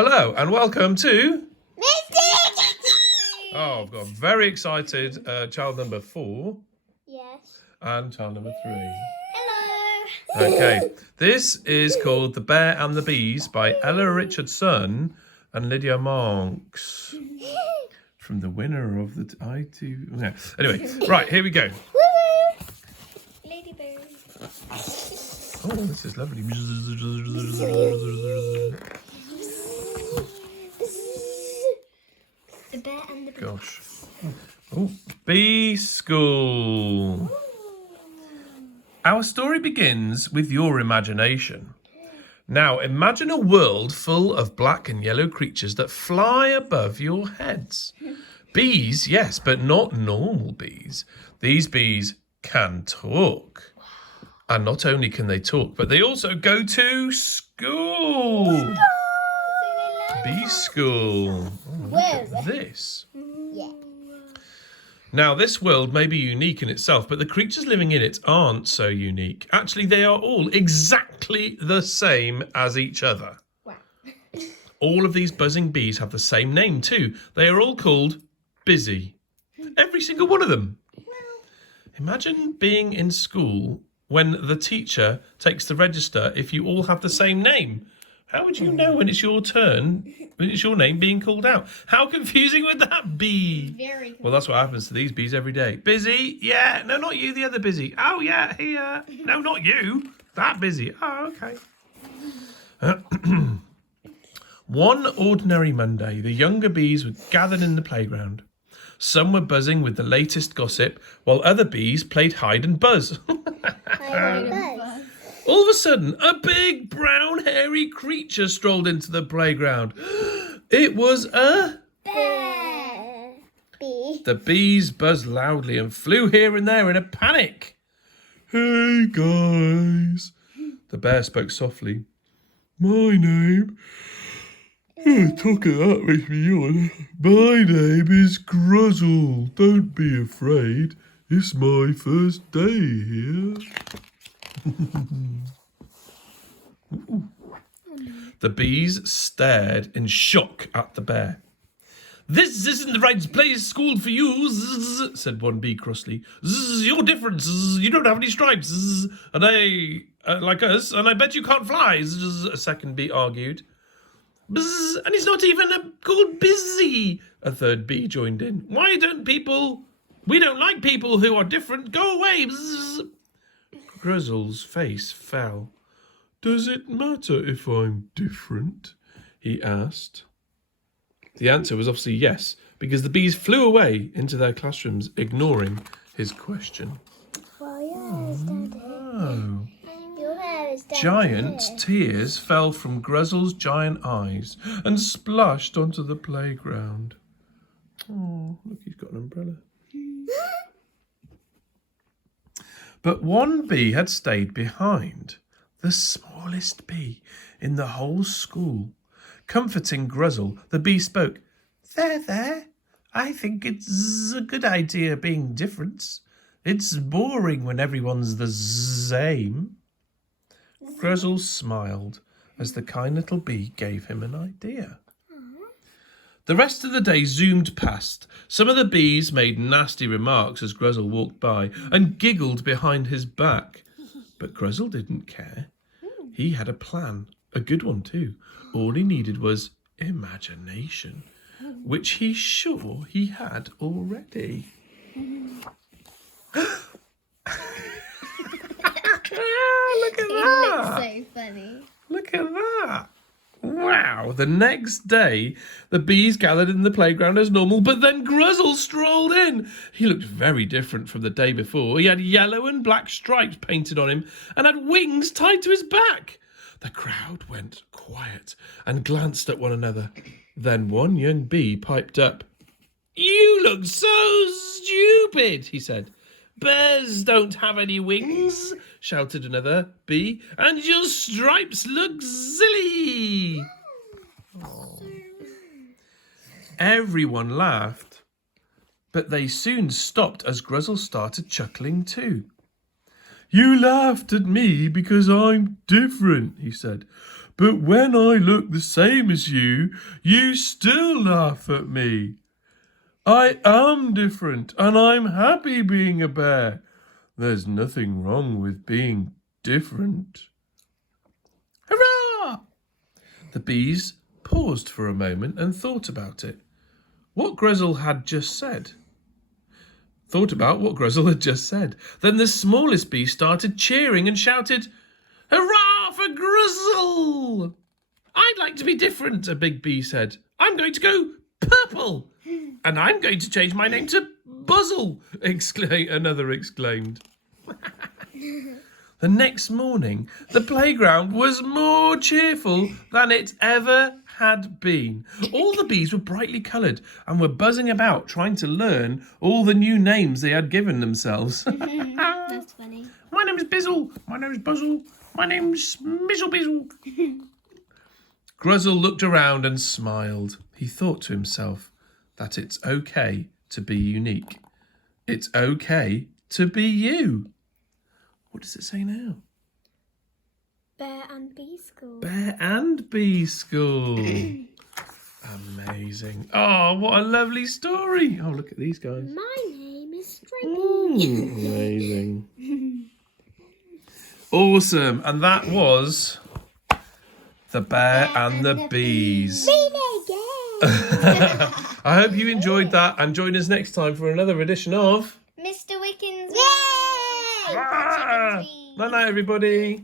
Hello and welcome to... Mr. Oh, I've got very excited child number 4 Yes. and child number 3. Hello. Okay, this is called The Bear and the Bees by Ella Richardson and Lydia Monks. From the winner of the ITV... Okay. Anyway, right, here we go. Ladybird. Oh, this is lovely. The bear and the bee. Gosh. Oh, Bee School. Our story begins with your imagination. Now, imagine a world full of black and yellow creatures that fly above your heads. Bees, yes, but not normal bees. These bees can talk. And not only can they talk, but they also go to school. Bee School. Oh, look at this. Yeah. Now, this world may be unique in itself, but the creatures living in it aren't so unique. Actually, they are all exactly the same as each other. Wow. All of these buzzing bees have the same name too. They are all called Busy. Every single one of them. Imagine being in school when the teacher takes the register if you all have the same name. How would you know when it's your turn, when it's your name being called out? How confusing would that be? Very Well, that's what happens to these bees every day. Busy? Yeah. No, not you, the other Busy. Oh, yeah, here. No, not you. That Busy. Oh, okay. One ordinary Monday, the younger bees were gathered in the playground. Some were buzzing with the latest gossip, while other bees played hide and buzz. All of a sudden, a big, brown, hairy creature strolled into the playground. It was a... bear. Bee. The bees buzzed loudly and flew here and there in a panic. Hey, guys. The bear spoke softly. My name... talking that makes me yawn. My name is Grizzle. Don't be afraid. It's my first day here. The bees stared in shock at the bear. This isn't the right school for you, said one bee crossly. You're different. You don't have any stripes. And I, like us, and I bet you can't fly, a second bee argued. Bzz, and it's not even called busy, a third bee joined in. Why don't people... We don't like people who are different. Go away. Bzz. Grizzle's face fell. Does it matter if I'm different? He asked. The answer was obviously yes, because the bees flew away into their classrooms, ignoring his question. Well, your hair is down to Oh. Your hair is down Giant to tears fell from Grizzle's giant eyes and splashed onto the playground. Oh, look, he's got an umbrella. But one bee had stayed behind, the smallest bee in the whole school. Comforting Grizzle, the bee spoke. There. I think it's a good idea being different. It's boring when everyone's the same. Grizzle smiled as the kind little bee gave him an idea. The rest of the day zoomed past. Some of the bees made nasty remarks as Grizzle walked by and giggled behind his back. But Grizzle didn't care. He had a plan, a good one too. All he needed was imagination, which he's sure he had already. Look at that! so funny. Look at that! Wow! The next day, the bees gathered in the playground as normal, but then Grizzle strolled in. He looked very different from the day before. He had yellow and black stripes painted on him and had wings tied to his back. The crowd went quiet and glanced at one another. Then one young bee piped up. You look so stupid, he said. Bears don't have any wings, shouted another bee, and your stripes look silly. Oh. Everyone laughed, but they soon stopped as Grizzle started chuckling too. You laughed at me because I'm different, he said. But when I look the same as you, you still laugh at me. I am different, and I'm happy being a bear. There's nothing wrong with being different. Hurrah! The bees paused for a moment and thought about it. What Grizzle had just said. Then the smallest bee started cheering and shouted, Hurrah for Grizzle! I'd like to be different, a big bee said. I'm going to go purple. And I'm going to change my name to Buzzle, another exclaimed. The next morning, the playground was more cheerful than it ever had been. All the bees were brightly coloured and were buzzing about trying to learn all the new names they had given themselves. That's funny. My name is Bizzle. My name is Buzzle. My name's Mizzle Bizzle. Grizzle looked around and smiled. He thought to himself that it's okay to be unique. It's okay to be you. What does it say now? Bear and Bee School. Bear and Bee School. Amazing. Oh, what a lovely story. Oh, look at these guys. My name is Stripey. Amazing. Awesome. And that was The Bear and the Bees. I hope you enjoyed that and join us next time for another edition of Mr. Wickins. Night night, everybody.